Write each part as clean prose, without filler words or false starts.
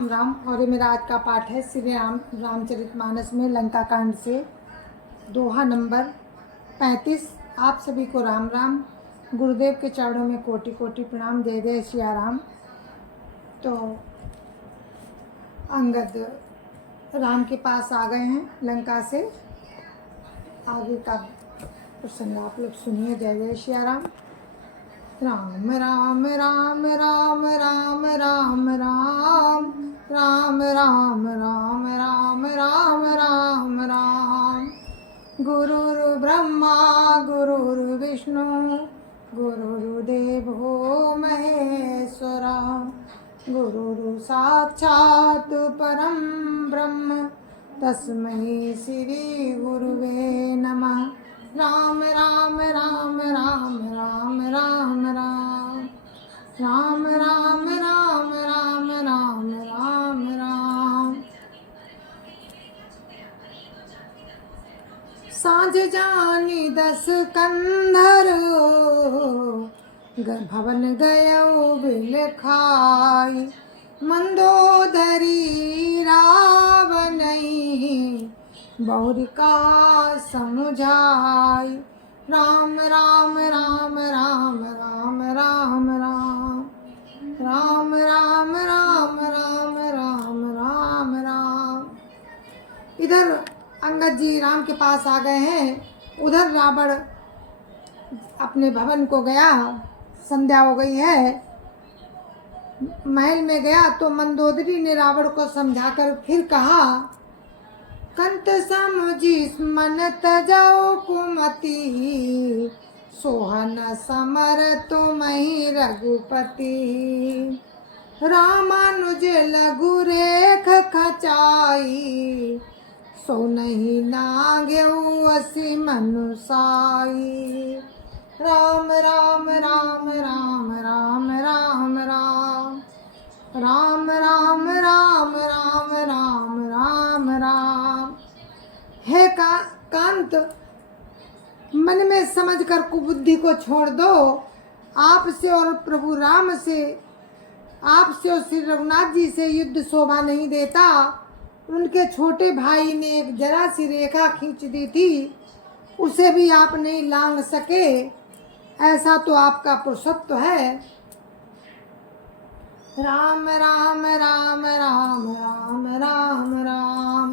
राम। और ये मेरा आज का पाठ है श्री राम रामचरितमानस में लंका कांड से दोहा नंबर 35। आप सभी को राम राम। गुरुदेव के चरणों में कोटि कोटि प्रणाम। जय जय सिया राम। तो अंगद राम के पास आ गए हैं लंका से। आगे का प्रसंग आप लोग सुनिए। जय जय सिया राम। राम राम राम राम राम राम राम राम राम राम राम राम राम राम। गुरुर्ब्रह्मा गुरुर्विष्णु गुरुर्देवो महेश्वरा। गुरुर् साक्षात् परं ब्रह्म तस्मै श्री गुरुवे नमः। राम राम राम राम राम राम राम राम राम राम राम राम राम राम। साँझ जानी 10 कंधर भवन गयो बिल खाई। मंदोदरी रावनई बहुर का समुझाई। राम राम राम राम राम राम राम राम राम राम राम राम राम राम। इधर अंगद जी राम के पास आ गए हैं। उधर रावण अपने भवन को गया। संध्या हो गई है। महल में गया तो मंदोदरी ने रावण को समझाकर फिर कहा, कंत समझिस मन तजौ कुमति। सोहन समर तुमहि रघुपति। रामानुज लघु रेख खचाई। सो नहीं नाग्यऊ असि मनुसाई। राम राम राम राम राम राम राम राम राम राम राम राम राम राम। हे कांत, मन में समझकर कुबुद्धि को छोड़ दो। आपसे और प्रभु राम से, आपसे और श्री रघुनाथ जी से युद्ध शोभा नहीं देता। उनके छोटे भाई ने एक जरा सी रेखा खींच दी थी, उसे भी आप नहीं लांघ सके। ऐसा तो आपका पुरुषत्व है। राम राम राम राम राम राम राम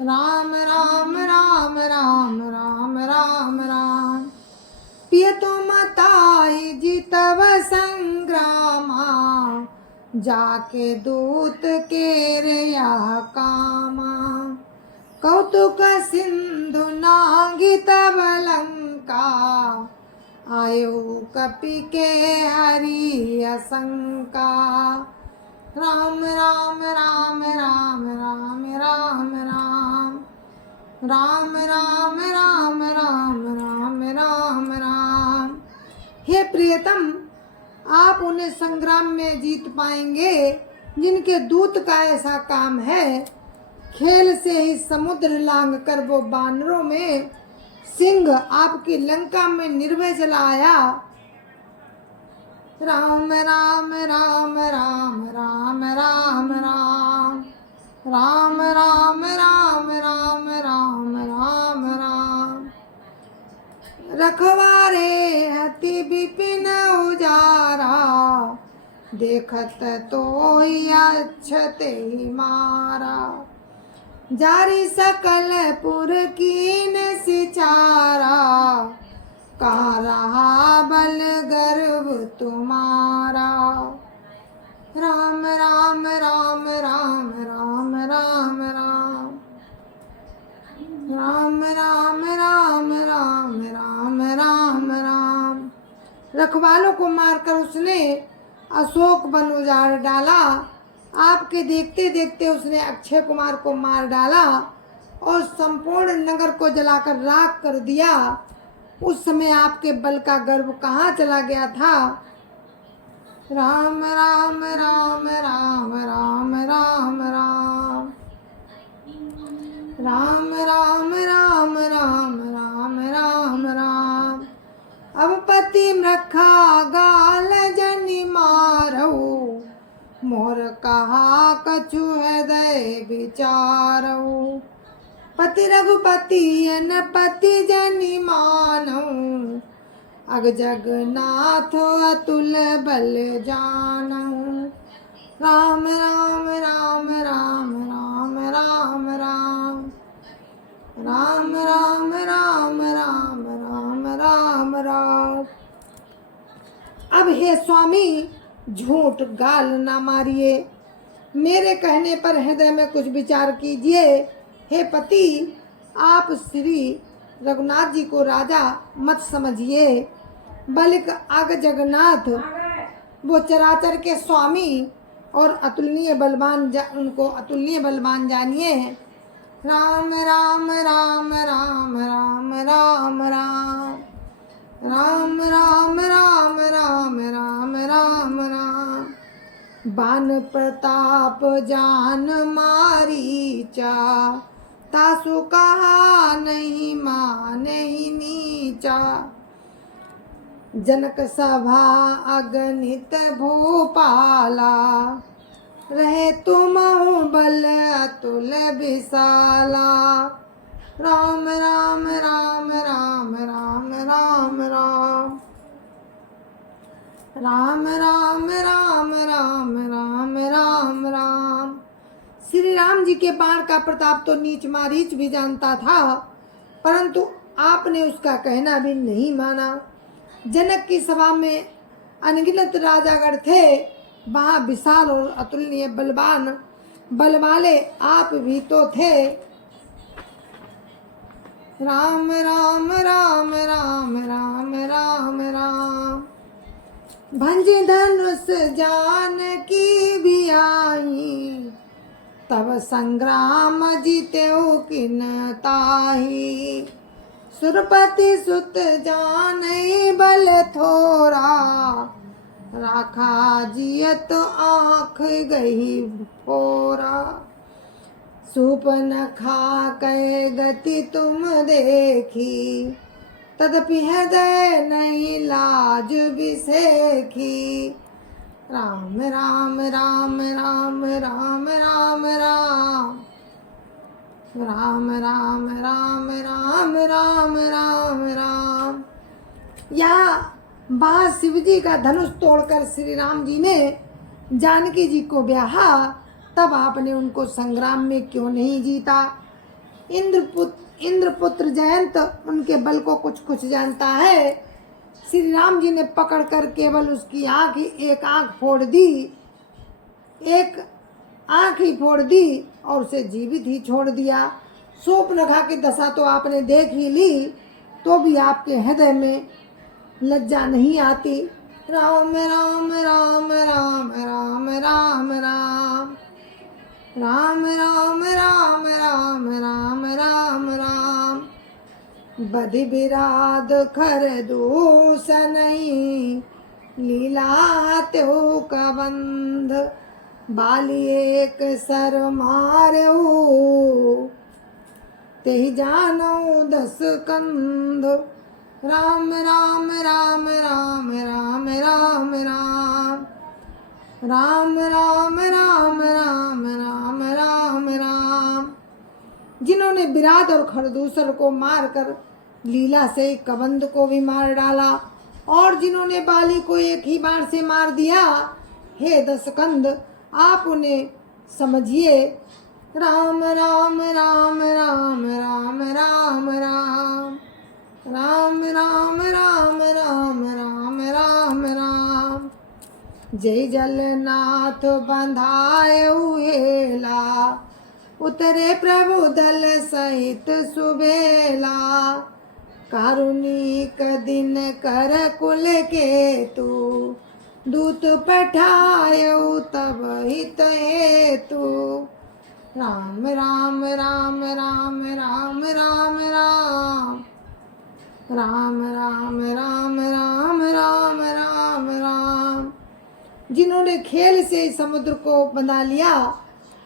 राम राम राम राम राम राम राम। पियतो मताई जितव संग्रामा। जाके दूत केरया कामा। कौतुक सिंधु नांगी तब लंका। आयो कपि के हरि असंका। राम राम राम राम राम राम राम राम राम राम राम राम राम राम। हे प्रियतम, आप उन्हें संग्राम में जीत पाएंगे जिनके दूत का ऐसा काम है। खेल से ही समुद्र लांघ कर वो बानरों में सिंह आपकी लंका में निर्भय चला आया। राम राम राम राम राम राम राम राम राम राम राम राम राम राम। रखवारे हति विपिन उजारा। देखत तो ही अक्षते ही मारा। जारी सकल पुर कीन सिचारा। कहा रहा बल गर्व तुम्हारा। राम राम राम राम राम राम राम राम राम राम राम राम राम राम। रखवालों को मारकर उसने अशोक वन उजाड़ डाला। आपके देखते देखते उसने अक्षय कुमार को मार डाला और संपूर्ण नगर को जलाकर राख कर दिया। उस समय आपके बल का गर्व कहाँ चला गया था। राम राम राम राम राम राम राम राम राम राम राम राम राम राम। अब पति मृखा गाल जनि मारऊ। मोर कहा कछु हृदय विचारऊ। पति रघुपति पति जनि मानऊ। अग जगन्नाथ अतुल बल जानऊ। राम राम राम राम राम राम राम राम राम राम राम राम राम राम। अब हे स्वामी झूठ गाल ना मारिए, मेरे कहने पर हृदय में कुछ विचार कीजिए। हे पति, आप श्री रघुनाथ जी को राजा मत समझिए, बल्कि आग जगन्नाथ वो चराचर के स्वामी और अतुलनीय बलवान उनको अतुलनीय बलवान जानिए। राम राम राम राम राम राम राम राम राम राम राम राम राम राम। बान प्रताप जान मारीचा, तासु कहा नहीं माने नीचा। जनक सभा अगणित भूपाला, रहे तुम बल अतुल विशाला। राम राम राम राम राम राम राम राम राम राम राम राम राम राम। श्री राम जी के बाण का प्रताप तो नीच मारीच भी जानता था, परंतु आपने उसका कहना भी नहीं माना। जनक की सभा में अनगिनत राजागण थे, वहाँ विशाल और अतुलनीय बलवान बल वाले आप भी तो थे। राम राम राम राम राम राम राम। भंज धनुष जान की भी आई, तब संग्राम जीतेऊ किन ताही। सुरपति सुत जाने बल थोरा, राखा जियत आँख गई फोरा। सूपन खा कै गति तुम देखी, तदपि हृदय नहीं लाज बिसेखी। राम राम राम राम राम राम राम राम राम राम राम राम राम राम। यहाँ वहाँ शिव जी का धनुष तोड़कर श्री राम जी ने जानकी जी को ब्याहा, तब आपने उनको संग्राम में क्यों नहीं जीता। इंद्रपुत्र जयंत उनके बल को कुछ कुछ जानता है। श्री राम जी ने पकड़कर केवल उसकी आँख ही एक आँख फोड़ दी, एक आँख ही फोड़ दी और उसे जीवित ही छोड़ दिया। शूर्पणखा की दशा तो आपने देख ही ली, तो भी आपके हृदय में लज्जा नहीं आती। राम राम राम राम राम राम राम राम राम राम राम राम राम राम। बधि बिराद खर दूसनई, लीला त्यो का बंध। बाली एक सर मारऊ, तेहि जानऊ 10 कंध। राम राम राम राम राम राम राम राम राम राम राम राम राम राम। जिन्होंने विराट और खरदूसर को मारकर लीला से कबंध को भी मार डाला, और जिन्होंने बाली को एक ही बाण से मार दिया, हे 10 कंध आप उन्हें समझिए। राम राम राम राम राम राम राम राम राम राम राम राम राम राम। जय जलनाथ बंधायऊ हेला, उतरे प्रभु दल सहित सुबेला। कारुणिक दिन कर कुल के तू, दूत पठायऊ तब हित हेतु। राम राम राम राम राम राम राम राम राम राम राम राम राम राम। जिन्होंने खेल से समुद्र को बंधा लिया,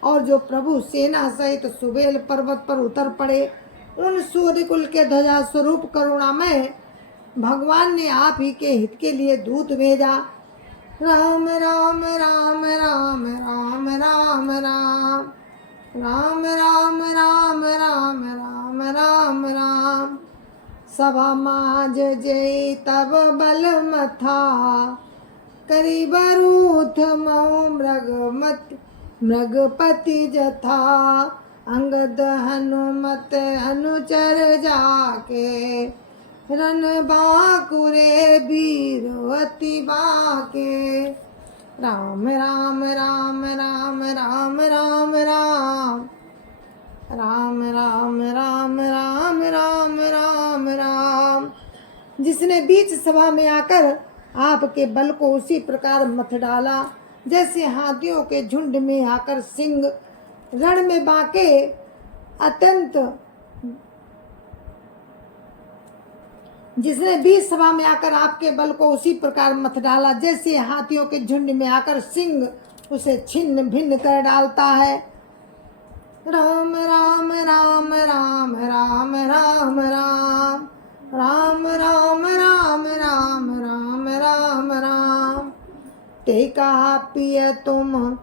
और जो प्रभु सेना सहित सुबेल पर्वत पर उतर पड़े, उन सूर्यकुल के ध्वजा स्वरूप करुणामय भगवान ने आप ही के हित के लिए दूत भेजा। राम राम राम राम राम राम राम राम राम राम राम राम राम राम। सभा माज जय तब बल मथा, करी बरूथ मऊ मृगपति जथा। अंगद हनुमत अनुचर जाके, रन बाकुरे बीरवती बाके। राम राम राम राम राम राम राम राम राम राम राम राम राम राम। जिसने बीच सभा में आकर आपके बल को उसी प्रकार मथ डाला जैसे हाथियों के झुंड में आकर सिंह रण में बाके अत्यंत। जिसने बीच सभा में आकर आपके बल को उसी प्रकार मथ डाला जैसे हाथियों के झुंड में आकर सिंह उसे छिन्न भिन्न कर डालता है। राम राम राम राम राम राम राम राम राम राम राम राम राम राम। तेका पिय तुम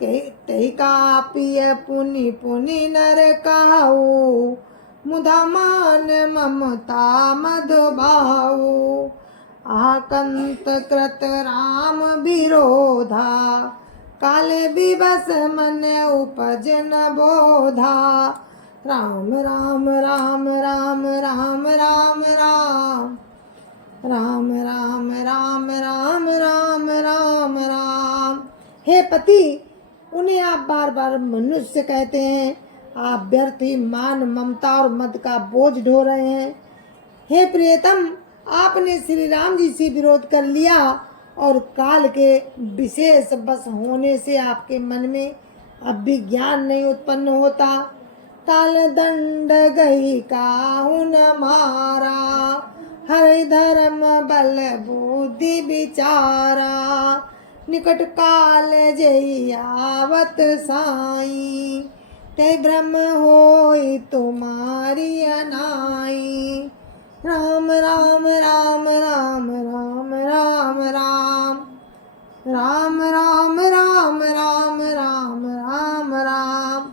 तेका पिय पुनि पुनि नर कहु, मुधा मान ममता मधुभाऊ। आकंत कृत राम विरोधा, काले विवश मन उपज न बोधा। राम राम राम राम राम राम राम राम राम राम राम राम राम राम। हे पति, उन्हें आप बार बार मनुष्य कहते हैं। आप व्यर्थ ही मान ममता और मद का बोझ ढो रहे हैं। हे प्रियतम, आपने श्री राम जी से विरोध कर लिया और काल के विशेष बस होने से आपके मन में अब भी ज्ञान नहीं उत्पन्न होता। काल दंड गई काहू न मारा, हरि धर्म बल बुद्धि विचारा। निकट काल जई आवत साई, ते ब्रह्म होई तुम्हारी अनाई। राम राम राम राम राम राम राम राम राम राम राम राम राम राम।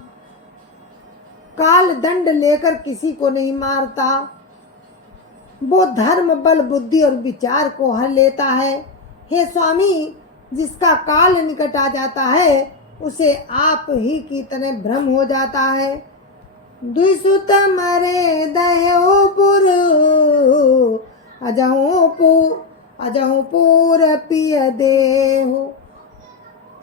काल दंड लेकर किसी को नहीं मारता, वो धर्म बल बुद्धि और विचार को हर लेता है। हे स्वामी, जिसका काल निकट आ जाता है उसे आप ही की तरह भ्रम हो जाता है। दुईसुत मरे दयोपुर, अजहु पूर पिय देहु।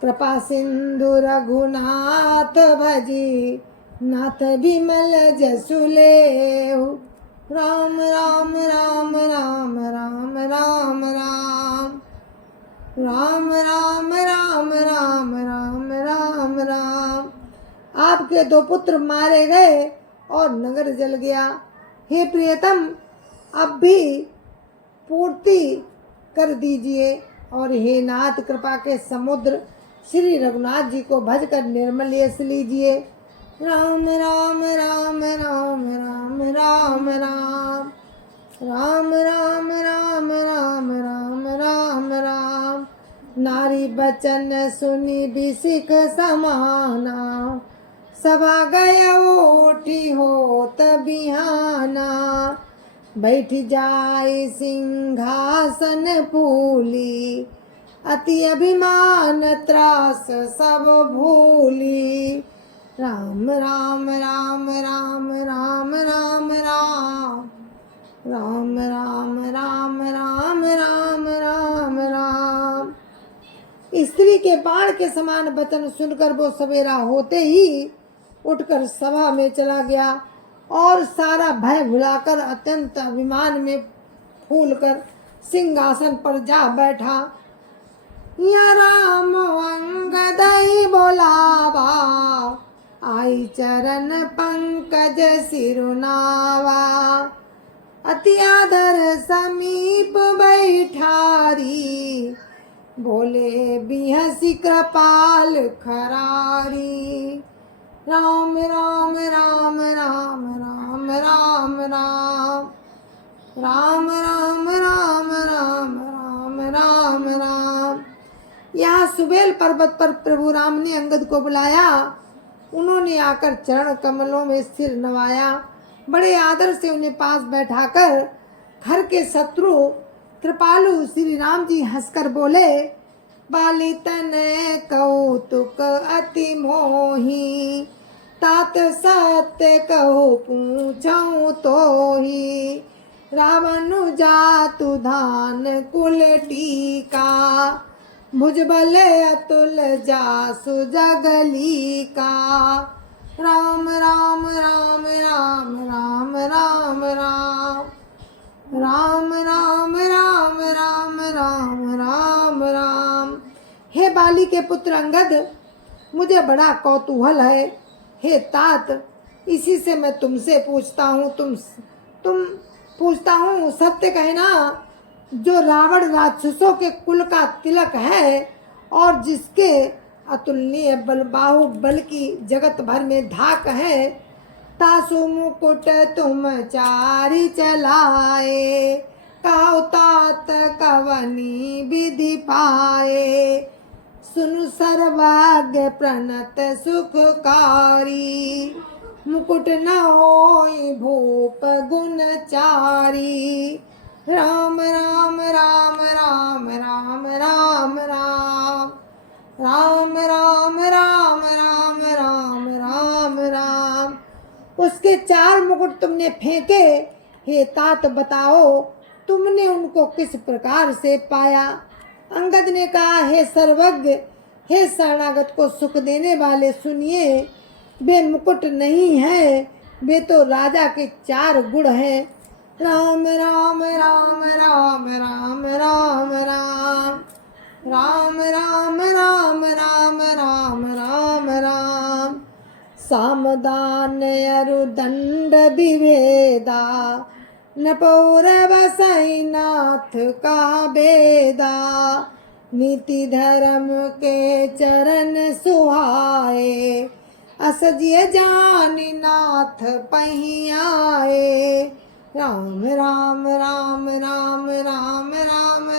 कृपा सिंधु रघुनाथ भजी, नाथ विमल जसु लेहु। राम राम राम राम राम राम राम राम राम राम राम राम राम राम। आपके दो पुत्र मारे गए और नगर जल गया। हे प्रियतम, अब भी पूर्ति कर दीजिए और हे नाथ, कृपा के समुद्र श्री रघुनाथ जी को भज कर निर्मल यश लीजिए। राम राम राम राम राम राम राम राम राम राम राम राम राम राम। नारी बचन सुनी बिसिख समाना, सभा गय उठी होत बिहाना। बैठ जाय सिंहासन फूली, अति अभिमान त्रास सब भूली। राम राम राम राम राम राम राम राम राम राम राम राम राम राम। स्त्री के बाण के समान वचन सुनकर वो सवेरा होते ही उठकर सभा में चला गया और सारा भय भुलाकर अत्यंत अभिमान में फूलकर सिंहासन पर जा बैठा। या राम अंगद बोलावा, आई चरण पंकज सिरुनावा। अति आदर समीप बैठारी, बोले बिहसी कृपाल खरारी। राम राम राम राम राम राम राम राम राम राम राम राम राम राम। सुबेल पर्वत पर प्रभु राम ने अंगद को बुलाया। उन्होंने आकर चरण कमलों में सिर नवाया। बड़े आदर से उन्हें पास बैठाकर घर के शत्रु कृपालु श्री राम जी हंसकर बोले, बाली तनय कौतुक अति मोही, तात सत्य कहु पूछऊं तोही, रावण जातु धान कुल टीका, भुजबल अतुल जासु जगली का। राम राम राम राम राम राम राम राम राम राम राम राम राम राम। हे बाली के पुत्र अंगद, मुझे बड़ा कौतूहल है। हे तात, इसी से मैं तुमसे पूछता हूँ, तुम पूछता हूँ, सत्य कहना, जो रावण राक्षसों के कुल का तिलक है और जिसके अतुलनीय बल बाहुबल की जगत भर में धाक है, तासु मुकुट तुम चारि चलाए, कहो तात कवनी विधि पाए, सुनु सर्वज्ञ प्रणत सुखकारी, मुकुट न होई भूप गुणचारी। राम राम राम राम राम राम राम राम राम राम राम राम राम राम। उसके 4 मुकुट तुमने फेंके, हे तात बताओ तुमने उनको किस प्रकार से पाया। अंगद ने कहा, हे सर्वज्ञ, हे शरणागत को सुख देने वाले, सुनिए, वे मुकुट नहीं है, वे तो राजा के 4 गुण हैं। राम राम राम राम राम राम राम राम राम राम राम राम राम राम। सामदान अरुदंड विभेदा, न पौरव सैनाथ का बेदा, नीति धर्म के चरण सुहाए, असजिय जानी नाथ पहियाए। राम राम राम राम राम राम राम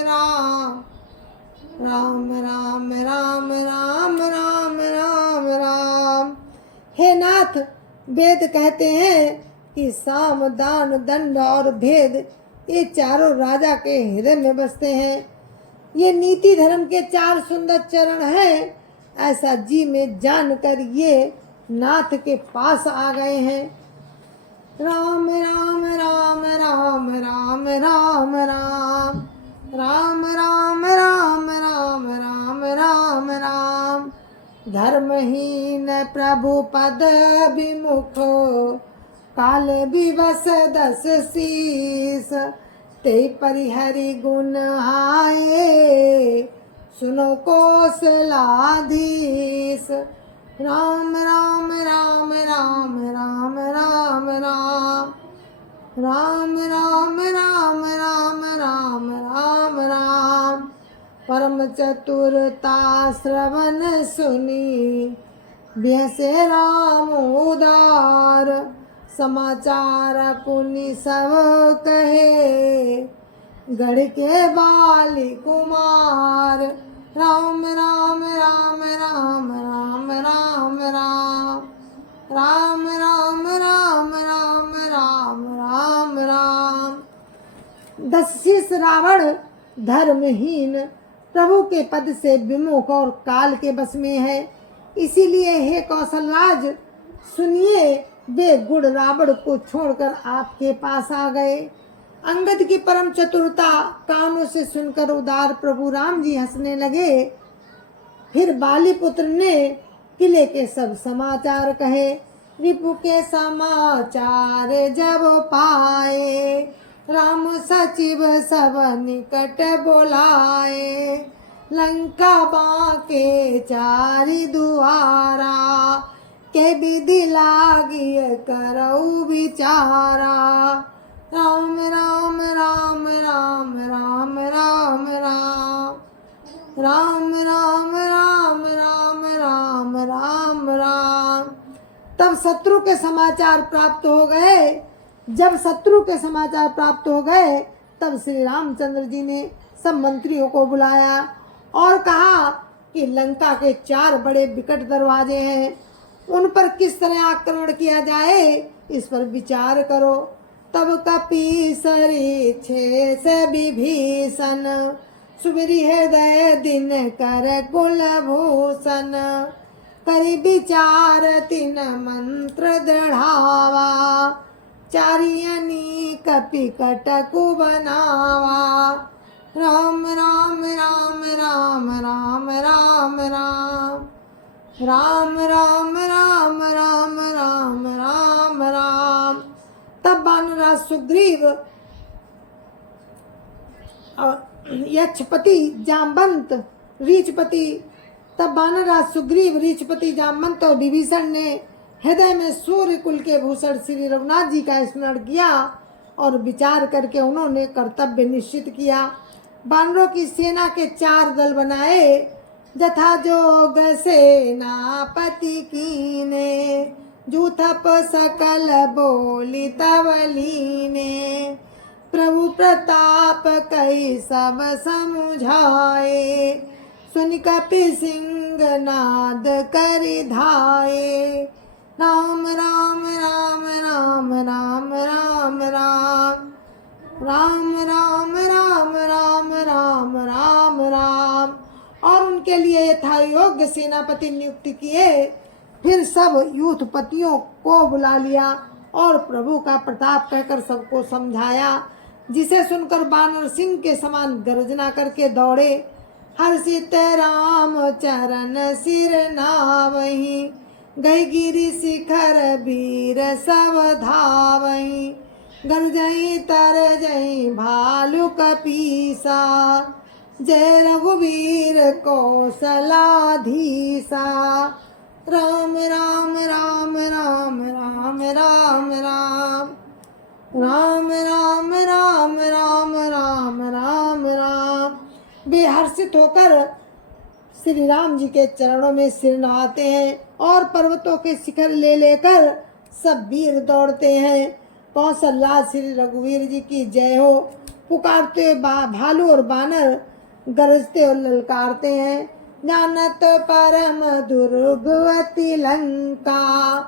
राम राम राम राम राम राम राम। हे नाथ, वेद कहते हैं कि साम दान दंड और भेद ये चारों राजा के हृदय में बसते हैं। ये नीति धर्म के 4 सुंदर चरण हैं। ऐसा जी में जानकर ये नाथ के पास आ गए हैं। राम राम राम राम राम राम राम राम राम राम राम राम राम राम। धर्महीन प्रभु पद विमुख, काल विवश 10 शीस, ते परिहरि गुण आए, सुनो कौशलाधीश। राम राम राम राम राम राम राम राम राम राम राम राम राम राम। परम चतुरता श्रवण सुनी, ब्यसे राम उदार, समाचार पुनि सब कहे, गढ़ के बाली कुमार। राम राम राम राम राम राम राम राम राम राम राम राम राम राम। 10 शीस रावण धर्महीन, प्रभु के पद से विमुख और काल के बस में है। इसीलिए हे कौशलराज, सुनिए, वे गुण रावण को छोड़कर आपके पास आ गए। अंगद की परम चतुरता कानों से सुनकर उदार प्रभु राम जी हंसने लगे। फिर बाली पुत्र ने किले के सब समाचार कहे। रिपु के समाचार जब पाए, राम सचिव सब निकट बोलाए, लंका बाके 4 दुआरा, के विधि लागिय करऊ विचारा। राम राम राम राम राम राम राम राम राम राम राम राम राम राम। तब शत्रु के समाचार प्राप्त हो गए। जब शत्रु के समाचार प्राप्त हो गए, तब श्री रामचंद्र जी ने सब मंत्रियों को बुलाया और कहा कि लंका के 4 बड़े विकट दरवाजे हैं, उन पर किस तरह आक्रमण किया जाए, इस पर विचार करो। तब कपीसरी छे विभीषण, सुमिरि हृदय दिन कर कुलभूषण। करि विचार तिन मंत्र दृढ़ावा, चारियनी कपि कटकु बनावा। राम राम राम राम राम राम राम राम राम राम राम राम राम राम। तब वानरराज सुग्रीव यक्षपति जामवंत रीछपति तब वानरराज सुग्रीव रीछपति जामवंत और विभीषण ने हृदय में सूर्य कुल के भूषण श्री रघुनाथ जी का स्मरण किया और विचार करके उन्होंने कर्तव्य निश्चित किया। वानरों की सेना के 4 दल बनाए, जथा जोग सेनापति कीने, जूथप सकल बोली तव लीने। प्रभु प्रताप कई सब समुझाए, सुन कपि सिंह नाद करि धाये। राम राम राम राम राम राम राम राम राम राम राम राम राम राम। और उनके लिए यथा योग्य सेनापति नियुक्त किए। फिर सब यूथपतियों को बुला लिया और प्रभु का प्रताप कहकर सबको समझाया, जिसे सुनकर बानर सिंह के समान गर्जना करके दौड़े। हर्षित राम चरण सिर नावहीं, गई गिरि शिखर वीर सब धावहीं। गरजई तरजई भालू कपीसा, जय रघुवीर कौशलाधीसा। राम राम राम राम राम राम राम राम राम राम राम राम राम राम। वे हर्षित होकर श्री राम जी के चरणों में सिर नवाते हैं और पर्वतों के शिखर ले लेकर सब वीर दौड़ते हैं। कौशलराज श्री रघुवीर जी की जय हो पुकारते हुए भालू और बानर गरजते और ललकारते हैं। जानत परम दुर्गवती लंका,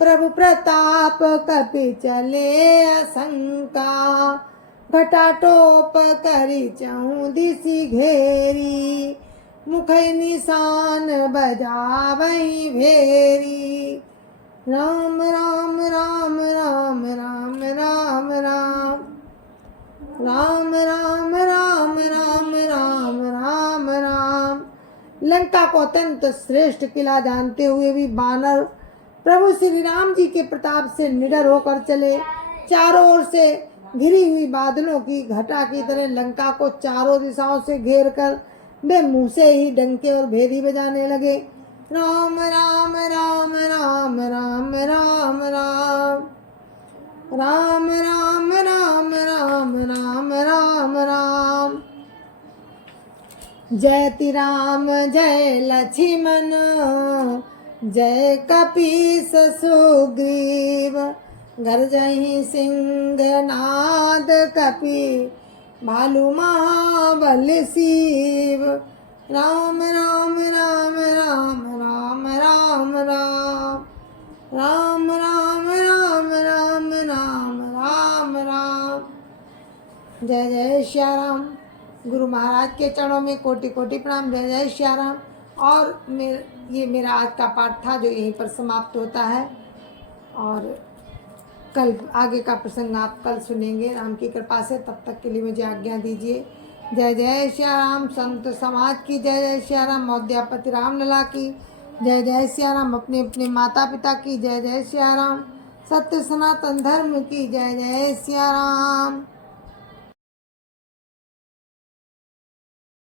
प्रभु प्रताप कपि चले असंका। घटाटोप करि चहु दिशि घेरी, मुखै निशान बजावई भेरी। राम राम राम राम राम राम राम राम राम राम राम राम राम राम। लंका को अत्यंत श्रेष्ठ किला जानते हुए भी बानर प्रभु श्री राम जी के प्रताप से निडर होकर चले। चारों ओर से घिरी हुई बादलों की घटा की तरह लंका को चारों दिशाओं से घेर कर वे मुंह से ही डंके और भेदी बजाने लगे। राम राम राम राम राम राम राम राम राम राम राम राम राम राम। जयति राम जय लक्ष्मण, जय कपीस सुग्रीव। गर्जहि सिंह नाद कपि, भालू महाबल शिव। राम राम राम राम राम राम राम राम राम राम राम राम राम राम। जय जय श्या राम। गुरु महाराज के चरणों में कोटि कोटि प्रणाम। जय जय श्या राम। और ये मेरा आज का पाठ था जो यहीं पर समाप्त होता है, और कल आगे का प्रसंग आप कल सुनेंगे राम की कृपा से। तब तक के लिए मुझे आज्ञा दीजिए। जय जय श्या राम। संत समाज की जय जय श्या राम। अयोध्यापति रामलला की जय जय श्या राम। अपने अपने माता पिता की जय जय श्या राम। सत्य सनातन धर्म की जय जय श्या राम।